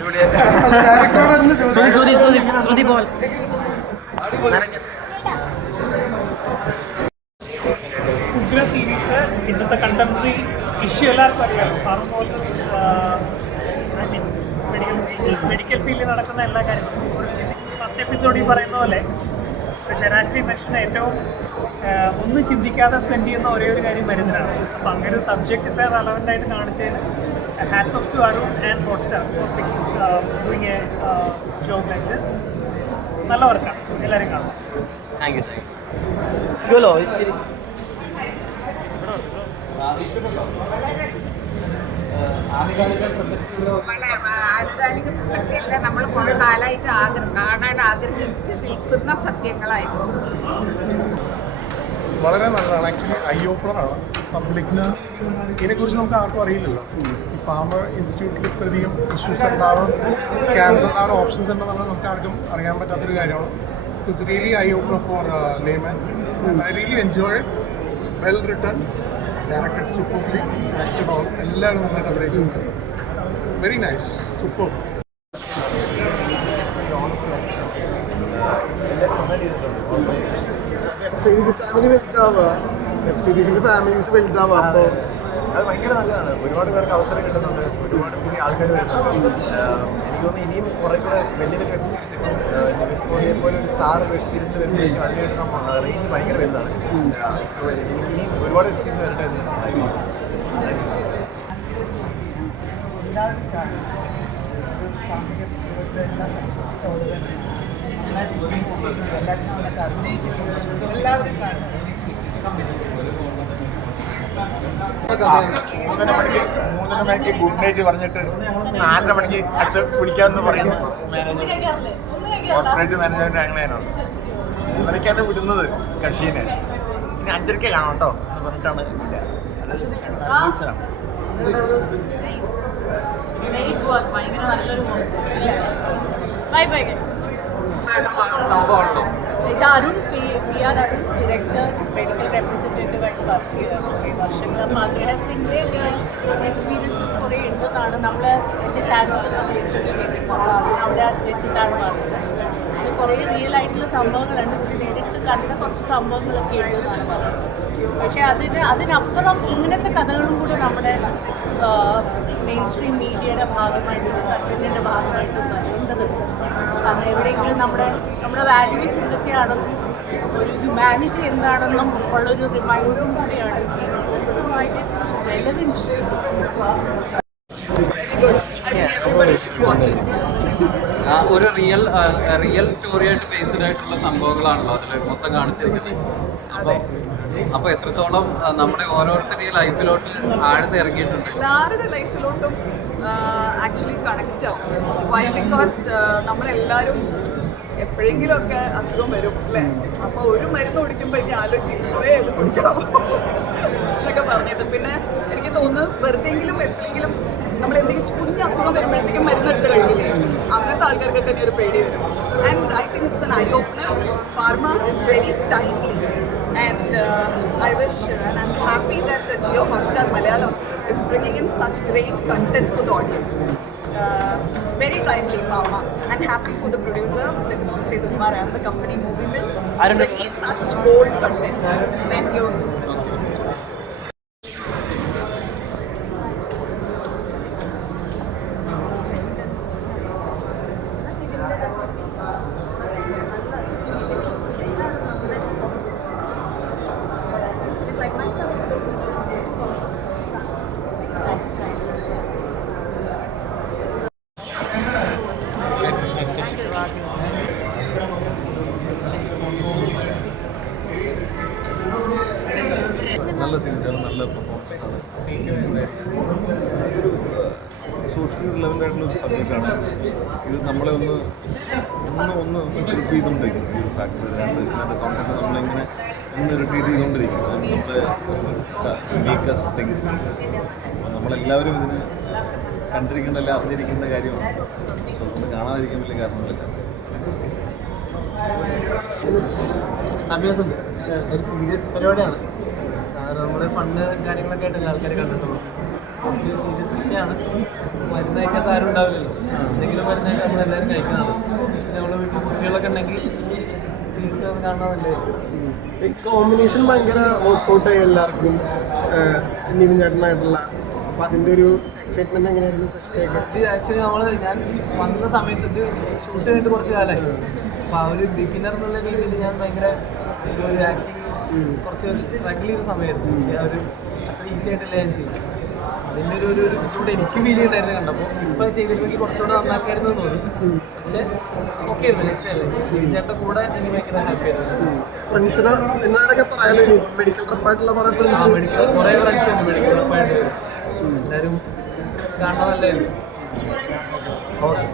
ഉഗ്ര സീരീസ് ഇന്നത്തെ contemporary issue എല്ലാവർക്കും അറിയാം. മെഡിക്കൽ ഫീൽഡിൽ നടക്കുന്ന എല്ലാ കാര്യങ്ങളും ഒരു ഫസ്റ്റ് എപ്പിസോഡിൽ പറയുന്ന പോലെ ശരാശരി മനുഷ്യന് ഏറ്റവും ഒന്നും ചിന്തിക്കാതെ സ്പെൻഡ് ചെയ്യുന്ന ഒരേ ഒരു കാര്യം മരുന്നിനാണ്. അപ്പോൾ അങ്ങനെ ഒരു സബ്ജക്റ്റ് ഇത്ര റെലവൻ്റ് ആയിട്ട് കാണിച്ചതിന് hats off to Arun and Hotstar for doing a job like this. നല്ല വർക്കാണ്, എല്ലാവരും കാണും. Thank you. ആനുകാലിക പ്രസക്തിയല്ല, നമ്മൾ കുറെ കാലമായിട്ട് കാണാൻ ആഗ്രഹിച്ച് നിൽക്കുന്ന സത്യങ്ങളായിരുന്നു. വളരെ നല്ലതാണ്. ആക്ച്വലി ഐ ഓപ്പണറാണ് പബ്ലിക്കിന്. ഇതിനെക്കുറിച്ച് നമുക്ക് ആർക്കും അറിയില്ലല്ലോ. ഈ ഫാമർ ഇൻസ്റ്റിറ്റ്യൂട്ടിൽ ഇത്രയധികം ഇഷ്യൂസ് ഉണ്ടാവും, സ്കാംസ് ഉണ്ടാവും, ഓപ്ഷൻസ് ഉണ്ടെന്നുള്ളത് നമുക്ക് ആർക്കും അറിയാൻ പറ്റാത്തൊരു കാര്യമാണ്. So it's really eye opener for layman. I really enjoy it. Well written, directed superbly, acted all, എല്ലാവരും നന്നായിട്ട് അഭിനയിച്ചിട്ടുണ്ട്. Very nice, super. വെബ് സീരീസിന്റെ ഫാമിലീസ് വലുതാവുക, അപ്പോൾ അത് ഭയങ്കര നല്ലതാണ്. ഒരുപാട് പേർക്ക് അവസരം കിട്ടുന്നുണ്ട്, ഒരുപാട് പുതിയ ആൾക്കാർ വരുന്നുണ്ട്. എനിക്ക് തോന്നുന്നു ഇനിയും കുറേ കൂടെ വലിയ വലിയ വെബ് സീരീസ് ഇപ്പോൾ പോലെ ഒരു സ്റ്റാർ വെബ് സീരീസിൽ വരുമ്പോഴേക്കും അതിന് റേഞ്ച് ഭയങ്കര വലുതാണ്. സോ എനിക്ക് ഇനിയും ഒരുപാട് വെബ് സീരീസ് വരട്ടെ എന്ന് എല്ലാവരും കാണുന്നത് 3:30 മണിക്ക് ഗുഡ് നൈറ്റ് പറഞ്ഞിട്ട് 4:30 മണിക്ക് അടുത്ത് വിളിക്കാമെന്ന് പറയുന്നു കോർപ്പറേറ്റ് മാനേജ്മെൻറ്റ്. അങ്ങനെയാണ് 3:30 വിടുന്നത് കക്ഷീനെ. ഇനി 5:30 കാണാം കേട്ടോ എന്ന് പറഞ്ഞിട്ടാണ് സംഭവമുണ്ടോ? ഇത് Arun P R Arun director medical representative ആയിട്ട് വർക്ക് ചെയ്തതാണ് കുറേ വർഷങ്ങൾ. അപ്പോൾ അദ്ദേഹത്തിൻ്റെ എക്സ്പീരിയൻസസ് കുറേ ഉണ്ടെന്നാണ് നമ്മൾ എൻ്റെ ചാനലിൽ നമ്മൾ ഇൻറ്റർവ്യൂ ചെയ്തിട്ടുള്ളത്. അവിടെ വെച്ചിട്ടാണ് പറഞ്ഞത്. അത് കുറേ റിയൽ ആയിട്ടുള്ള സംഭവങ്ങളുണ്ട്. നേരിട്ട് കണ്ട കുറച്ച് സംഭവങ്ങളൊക്കെ ഉണ്ടെന്നാണ് പറഞ്ഞത്. പക്ഷേ അതിനപ്പുറം ഇങ്ങനത്തെ കഥകളും കൂടെ നമ്മുടെ മെയിൻ സ്ട്രീം മീഡിയയുടെ ഭാഗമായിട്ടും കണ്ടന്റിൻ്റെ ഭാഗമായിട്ടും വരേണ്ടതുണ്ട്. കാരണം എവിടെയെങ്കിലും നമ്മുടെ വാല്യൂസ് എന്തൊക്കെയാണെന്നും ഒരു ഹ്യൂമാനിറ്റി എന്താണെന്നും ഉള്ളൊരു റിമൈൻഡറും കൂടിയാണ് ഈ series. So I guess relevant. ഒരു റിയൽ സ്റ്റോറിയായിട്ട് ബേസ്ഡ് ആയിട്ടുള്ള സംഭവങ്ങളാണല്ലോ അതിൽ മൊത്തം കാണിച്ചിരിക്കുന്നത്. അപ്പോൾ എത്രത്തോളം നമ്മുടെ ഓരോരുത്തരുടെയും ലൈഫിലോട്ട് ആഴ്ന്ന് ഇറങ്ങിയിട്ടുണ്ട്. എല്ലാവരുടെ ലൈഫിലോട്ടും ആക്ച്വലി കണക്റ്റ് ആവും. വൈ ബിക്കോസ് നമ്മളെല്ലാവരും എപ്പോഴെങ്കിലുമൊക്കെ അസുഖം വരും അല്ലേ? അപ്പോൾ ഒരു മരുന്ന് കുടിക്കുമ്പോഴേക്കും ആലോചിക്കും ഈശോയെ ഇത് കുടിക്കണം എന്നൊക്കെ പറഞ്ഞിട്ട്. പിന്നെ എനിക്ക് തോന്നുന്നു വെറുതെങ്കിലും എപ്പോഴെങ്കിലും നമ്മൾ എന്തെങ്കിലും കുഞ്ഞ് അസുഖം വരുമ്പോഴത്തേക്കും മരുന്നെടുത്ത് കഴിയില്ലേ, അങ്ങനത്തെ ആൾക്കാർക്കൊക്കെ തന്നെ ഒരു പേടി വരും. And I think it's an I opener. Pharma is very timely. And I wish and I'm happy that Jio Hotstar Malayalam is bringing in such great content for the audience. Very timely, Pharma. And happy for the producer, Mr. Krishnan Sedukumar, and the company Movie Mill. Bringing such bold content. Thank you. നല്ല സീരീസാണ്, നല്ല പെർഫോമൻസാണ്. Socially relevant ആയിട്ടുള്ള ഒരു സബ്ജക്റ്റാണ് ഇത്. നമ്മളെ ഒന്ന് trip ചെയ്തുകൊണ്ടിരിക്കും ഈ ഒരു ഫാക്ടർ. ഇതിനകത്ത് കോൺടാക്ട് നമ്മളിങ്ങനെ റിട്രീറ്റ് ചെയ്തുകൊണ്ടിരിക്കും. നമ്മുടെ വീക്കസ്റ്റ് തിങ്. അപ്പോൾ നമ്മളെല്ലാവരും ഇതിന് കണ്ടിരിക്കേണ്ടല്ല, അറിഞ്ഞിരിക്കേണ്ട കാര്യമാണ്. സോ നമ്മൾ കാണാതിരിക്കാൻ വലിയ കാരണങ്ങളില്ല. അഭ്യാസം ഒരു സീരിയസ് പരിപാടിയാണ്. നമ്മുടെ ഫണ്ട് കാര്യങ്ങളൊക്കെ ആയിട്ടല്ലേ ആൾക്കാർ കണ്ടിട്ടുള്ളൂ. കുറച്ച് സീരിയസ് വിഷയമാണ്. മരുന്ന് കഴിക്കാത്ത ആരും ഉണ്ടാവില്ലല്ലോ. എന്തെങ്കിലും മരുന്നായിട്ട് നമ്മളെല്ലാവരും കഴിക്കുന്നതാണ്. പക്ഷേ നമ്മുടെ വീട്ടിൽ കുട്ടികളൊക്കെ ഉണ്ടെങ്കിൽ സീരീസ് ഒന്ന് കാണാനല്ലേ. ഈ കോമ്പിനേഷൻ ഭയങ്കര വർക്കൗട്ടായി എല്ലാവർക്കും, നിവിൻ ചേട്ടനായിട്ടുള്ള. അപ്പോൾ അതിൻ്റെ ഒരു എക്സൈറ്റ്മെന്റ് എങ്ങനെയായിരുന്നു ഫസ്റ്റൊക്കെ? ഇത് ആക്ച്വലി ഞാൻ വന്ന സമയത്ത് ഇത് ഷൂട്ട് കഴിഞ്ഞിട്ട് കുറച്ച് കാലമായി. അപ്പോൾ ആ ഒരു ബിഗിനർ എന്നുള്ള രീതിയിൽ ഞാൻ ഭയങ്കര ഒരു ആക്ടിങ് കുറച്ച് സ്ട്രഗിൾ ചെയ്ത സമയമായിരുന്നു. ആ ഒരു അത്ര ഈസി ആയിട്ടല്ല ഞാൻ ചെയ്തു. അതിൻ്റെ ഒരു ബുദ്ധിമുട്ട് എനിക്ക് ഫീൽ ചെയ്തായിരുന്നു കണ്ടപ്പോൾ. ഇപ്പോൾ ചെയ്തിരുന്നെങ്കിൽ കുറച്ചുകൂടെ നന്നാക്കായിരുന്നു തോന്നി. പക്ഷേ ഓക്കെ ആയിരുന്നു, നെക്സ്റ്റ് ചേട്ടൻ്റെ കൂടെ എനിക്ക് ഭയങ്കര ഹാപ്പി ആയിരുന്നു. ഫ്രണ്ട്സിന് എന്നോടൊക്കെ പറയാമല്ലോ മെഡിക്കൽ ട്രിപ്പായിട്ടുള്ള കുറേ ഫ്രണ്ട്സ്, മെഡിക്കൽ കുറേ ഫ്രണ്ട്സ് ഉണ്ട് മെഡിക്കൽ ട്രിപ്പായിട്ട്. എല്ലാവരും കാണാൻ നല്ലതായിരുന്നു. ഓക്കെ.